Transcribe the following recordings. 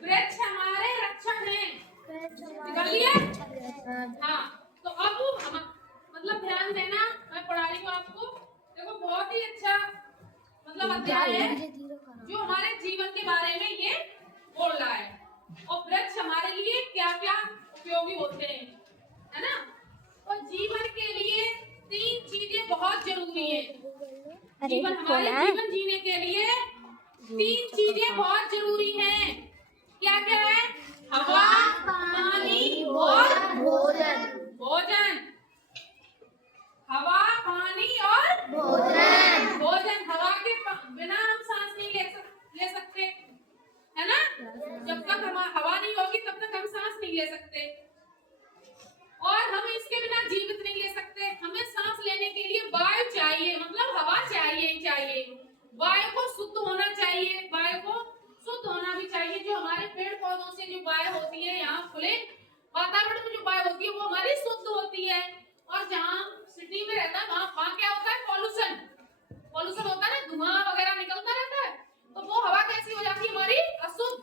वृक्ष हमारे रक्षक हैं। निकाल लिया? हाँ, तो अब हम मतलब ध्यान देना, मैं पढ़ा रही हूँ आपको। देखो बहुत ही अच्छा मतलब अध्याय है जो हमारे जीवन के बारे में ये बोल रहा है। और वृक्ष हमारे लिए क्या क्या उपयोगी होते हैं, है ना? तो जीवन के लिए 3 चीजें बहुत जरूरी है। हमारे जीवन जीने के लिए 3 चीजें बहुत जरूरी हैं। क्या क्या है? हवा, पानी और भोजन। भोजन। हवा, पानी और भोजन। भोजन। हवा के बिना हम सांस नहीं ले सकते, है ना? जब तक हवा नहीं होगी तब तक हम सांस नहीं ले सकते, और हम इसके बिना जीवित नहीं ले सकते। हमें सांस लेने के लिए वायु चाहिए, मतलब हवा चाहिए ही चाहिए। वायु को शुद्ध होना चाहिए, वायु को शुद्ध होना भी चाहिए। जो हमारे पेड़ पौधों से जो वायु होती है, यहाँ खुले वातावरण में जो वायु होती है वो हमारी शुद्ध होती है। और जहाँ सिटी में रहता है वहाँ क्या होता है? पॉल्यूशन होता है ना, धुआं वगैरह निकलता रहता है, तो वो हवा कैसी हो जाती है? हमारी अशुद्ध।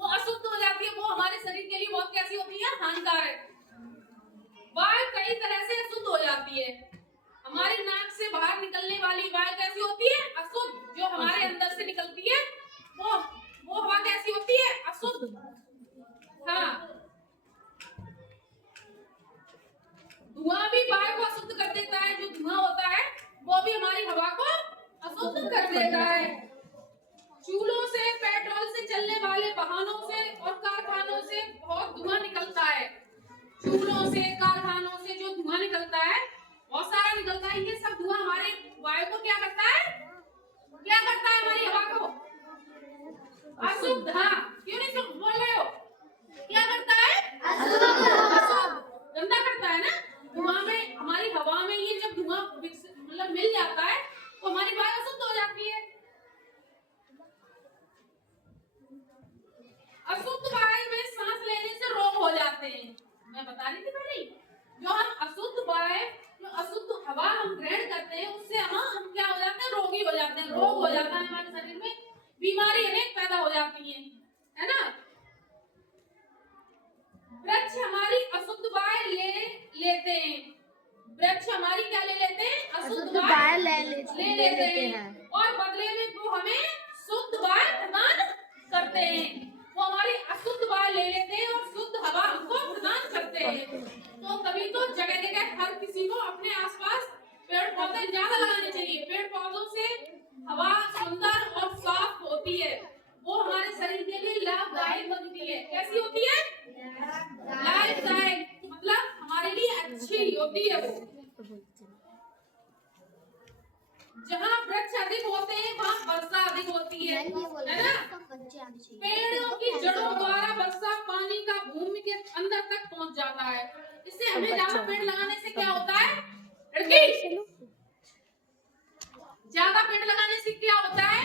वो अशुद्ध हो जाती है, वो हमारे शरीर के लिए बहुत कैसी होती है? हानिकारक। वायु कई तरह से अशुद्ध हो जाती है। हमारी नाक से बाहर निकलने वाली वायु कैसी होती है? अशुद्ध। जो हमारे अंदर से निकलती है वो हवा कैसी होती है? अशुद्ध। हाँ, धुआं भी वायु को अशुद्ध कर देता है। जो धुआं होता है वो भी हमारी हवा को अशुद्ध कर देता है। चूल्हों से, पेट्रोल से चलने वाले वाहनों से और कारखानों से बहुत धुआं निकलता है। चूल्हों से, कारखानों से जो धुआं निकलता है बहुत सारा निकलता है। ये सब धुआं हमारे वायु को क्या करता है? क्या करता है? हमारी हवा को अशुद्ध। हाँ, क्यों नहीं सब बोल रहे हो? क्या करता है? अशुद्ध, गंदा करता है ना। धुआं में, हमारी हवा में ये जब धुआं मतलब मिल जाता है तो हमारी वायु अशुद्ध हो जाती है। अशुद्ध वायु में सांस लेने से रोग हो जाते हैं। मैं बता रही थी पहले, जो हम अशुद्ध वायु, जो अशुद्ध हवा हम ग्रहण करते हैं उससे हम क्या हो जाते हैं? रोगी हो जाते हैं। रोग हो जाता है हमारे शरीर में, बीमारी अनेक पैदा हो जाती है ना? वृक्ष हमारी अशुद्ध वायु ले लेते हैं। वृक्ष हमारी क्या ले लेते हैं? अशुद्ध वायु ले लेते हैं, और बदले में वो हमें शुद्ध वायु प्रदान करते हैं। वो हमारी अशुद्ध वायु ले लेते हैं और शुद्ध हवा हमको प्रदान करते हैं। तो तभी तो जगह जगह हर किसी को अपने आसपास पेड़ पौधे ज्यादा लगाने चाहिए। पेड़ पौधों से हवा सुंदर और साफ होती है, वो हमारे शरीर के लिए लाभदायक होती है। कैसी होती है? लाभदायक, मतलब हमारे लिए अच्छी होती है वो। जहाँ वृक्ष अधिक होते हैं वहाँ वर्षा अधिक होती है ना? पेड़ों की जड़ों द्वारा वर्षा पानी का भूमि के अंदर तक पहुँच जाता है। इससे हमें ज्यादा पेड़ लगाने से क्या होता है? ज्यादा पेड़ लगाने से क्या होता है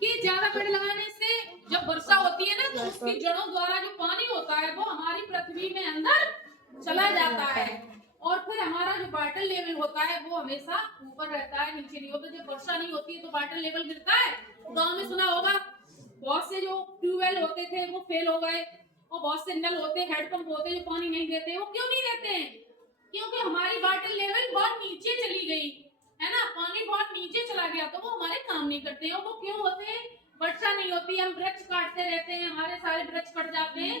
कि ज्यादा पेड़ लगाने से जब वर्षा होती है ना तो उसकी जड़ों द्वारा जो पानी होता है वो हमारी पृथ्वी में अंदर चला जाता है, और फिर हमारा जो वाटर लेवल होता है वो हमेशा ऊपर रहता है, नीचे नहीं होता। जब वर्षा नहीं होती है तो वाटर लेवल गिरता है। गांव में सुना होगा बहुत से जो ट्यूबवेल होते थे वो फेल हो गए, और बहुत से नल होते, हैंडपंप होते जो पानी नहीं देते। वो क्यों नहीं देते हैं? क्योंकि हमारी वाटर लेवल बहुत नीचे चली गई है ना, पानी बहुत नीचे चला गया, तो वो हमारे काम नहीं करते हैं। वो क्यों होते हैं? वर्षा नहीं होती, हम वृक्ष काटते रहते हैं, हमारे सारे वृक्ष कट जाते हैं,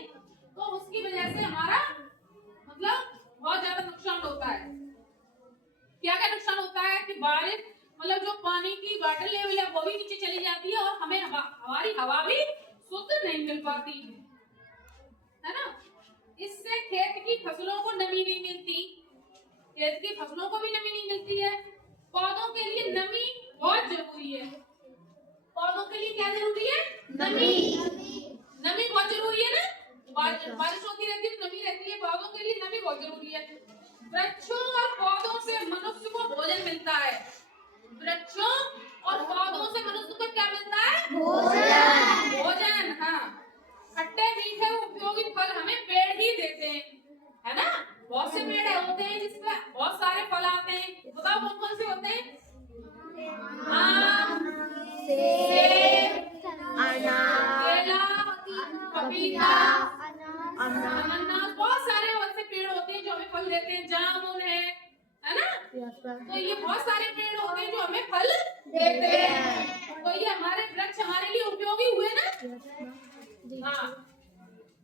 तो उसकी वजह से हमारा मतलब बहुत ज्यादा नुकसान होता है। क्या क्या नुकसान होता है कि बारिश मतलब जो पानी की वाटर लेवल है वो भी नीचे चली जाती है, और हमें हमारी हवा भी शुद्ध नहीं मिल पाती है ना। इससे खेत की फसलों को नमी नहीं मिलती, खेत की फसलों को भी नमी नहीं मिलती है। पौधों के लिए नमी बहुत जरूरी है। पौधों के लिए क्या जरूरी है? नमी बहुत जरूरी है ना। बारिश होती रहती है तो नमी रहती है, पौधों के लिए नमी बहुत जरूरी है। वृक्षों और पौधों से मनुष्य को भोजन मिलता है। वृक्षों और पौधों से मनुष्य को क्या मिलता है? भोजन। हाँ, खट्टे मीठे उपयोगी फल हमें पेड़ ही देते हैं, है ना। बहुत से पेड़ होते हैं जिसमें बहुत सारे फल आते हैं। बताओ कौन कौन से होते हैं? आम, सेब, पपीता, अनानास, बहुत सारे ऐसे पेड़ होते हैं जो हमें फल देते हैं, जामुन है ना? तो ये बहुत सारे पेड़ होते हैं जो हमें फल देते हैं। तो ये हमारे वृक्ष हमारे लिए उपयोगी हुए ना? हाँ।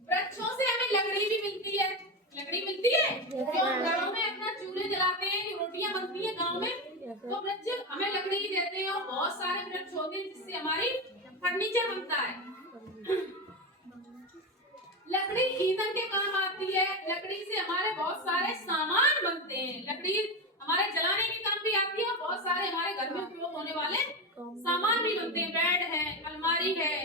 वृक्षों से हमें लकड़ी भी मिलती है। लकड़ी मिलती है जो हम घरों में अपना चूल्हे जलाते हैं, जो रोटियां बनती है गांव में, तो वृक्ष हमें लकड़ी ही देते हैं। और बहुत सारे वृक्ष होते हैं जिससे हमारी फर्नीचर बनता है। लकड़ी ईंधन के काम आती है। लकड़ी से हमारे बहुत सारे सामान बनते हैं। लकड़ी हमारे जलाने के काम भी आती है और बहुत सारे हमारे घर में उपयोग होने वाले सामान भी बनते हैं। बेड है, अलमारी है,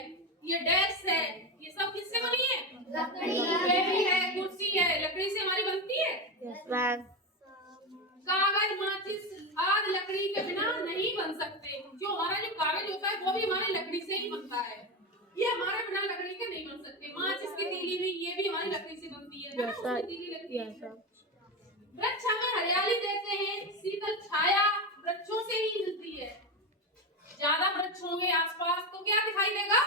ये डेस्क है, ये सब किससे बनी है? लकड़ी। टेबल है, कुर्सी है, लकड़ी से हमारी बनती है। कागज, माचिस आदि लकड़ी के बिना नहीं बन सकते। जो हमारा जो कागज होता है वो भी हमारे लकड़ी से ही बनता है। ये हमारे बिना लकड़ी के नहीं बन सकते। माचिस की तीली भी ये भी हमारी लकड़ी से बनती है। तीली लगती है। वृक्ष हमें हरियाली देते हैं। शीतल छाया वृक्षों से ही मिलती है। ज्यादा वृक्ष होंगे आसपास तो क्या दिखाई देगा?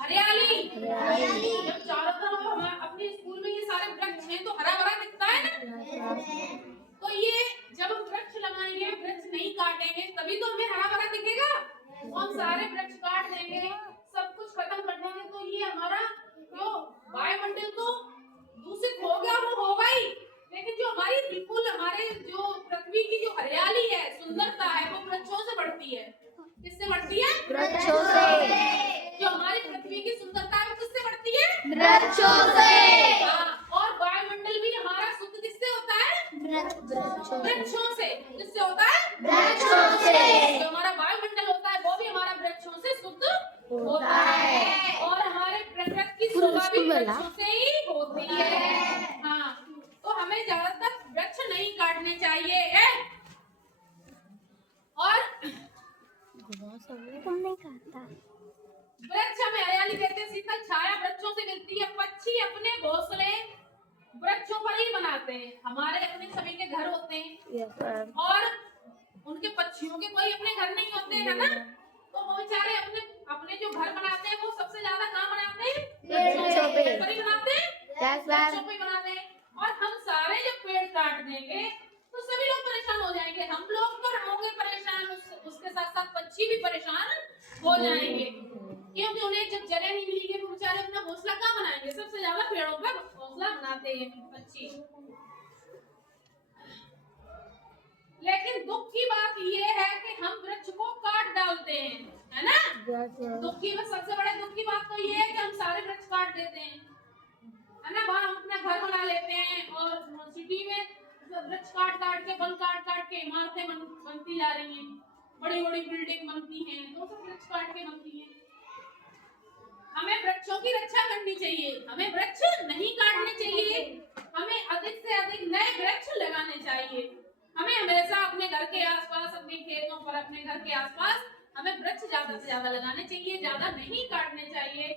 हरियाली। जब चारों तरफ हम अपने स्कूल में ये सारे वृक्ष हैं तो हरा भरा दिखता है ना? तो ये जब हम वृक्ष लगाएंगे, वृक्ष नहीं काटेंगे, तभी तो हमें हरा भरा दिखेगा। हम सारे वृक्ष काट देंगे, सब कुछ खत्म कर देंगे, तो ये हमारा जो वायुमंडल तो दूषित हो गया, वो होगा ही। लेकिन जो हमारी बिल्कुल हमारे जो पृथ्वी की जो हरियाली है, सुंदरता है, वो वृक्षों से बढ़ती है। किससे बढ़ती है? वृक्षों से। जो हमारी पृथ्वी की सुंदरता है वो किससे बढ़ती है? वृक्षों से। हाँ, और वायुमंडल भी हमारा शुद्ध किससे होता है? वृक्षों से। किससे होता है? वृक्षों से। जो हमारा वायुमंडल होता है वो भी हमारा वृक्षों से शुद्ध होता है। और हमारे प्रकृति की शोभा भी वृक्षों से ही होती है। हाँ, तो हमें ज्यादातर वृक्ष नहीं काटने चाहिए। और वृक्ष हमें हरियाली देते हैं। शीतल छाया वृक्षों से मिलती है। पक्षी अपने घोंसले वृक्षों पर ही बनाते हैं। हमारे अपने सभी के घर होते हैं और उनके पक्षियों के कोई अपने घर नहीं होते हैं ना? तो वो बेचारे अपने अपने जो घर बनाते हैं वो सबसे ज्यादा कहाँ बनाते हैं? वृक्षों पे। पर ही बनाते हैं। वृक्षों पे बनाते हैं। और हम सारे जब पेड़ काट देंगे तो सभी लोग परेशान हो जाएंगे। हम लोग तो होंगे परेशान, उसके साथ साथ पक्षी भी परेशान हो जाएंगे, क्योंकि उन्हें जब जगह नहीं मिलेगी तो बेचारे अपना घोंसला कहाँ बनाएंगे? सबसे ज्यादा पेड़ों पर घोंसला बनाते हैं पक्षी। लेकिन दुख की बात ये है कि हम वृक्ष को काट डालते हैं, है ना? दुख की सबसे बड़े दुख की बात तो ये है कि हम सारे वृक्ष काट देते हैं, है ना? वहाँ हम अपना घर बना लेते हैं और सिटी में वृक्ष काट काट के, वन काट काट के इमारतें बनती जा रही हैं, बड़ी बड़ी बिल्डिंग बनती हैं, तो सब वृक्ष काट के बनती हैं। हमें वृक्षों की रक्षा करनी चाहिए। हमें वृक्ष नहीं काटने चाहिए। हमें अधिक से अधिक नए वृक्ष लगाने चाहिए। हमें हमेशा अपने घर के आसपास, अपने खेतों पर, अपने घर के आसपास हमें वृक्ष ज्यादा से ज्यादा लगाने चाहिए, ज्यादा नहीं काटने चाहिए।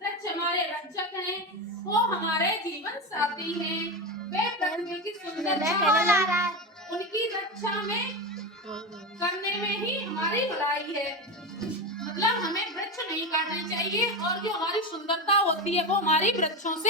वृक्ष हमारे रक्षक हैं, वो हमारे जीवन साथी हैं। वे पृथ्वी की सुंदरता, उनकी रक्षा में करने में ही हमारी भलाई है। मतलब हमें वृक्ष नहीं काटने चाहिए और जो हमारी सुंदरता होती है वो हमारी वृक्षों से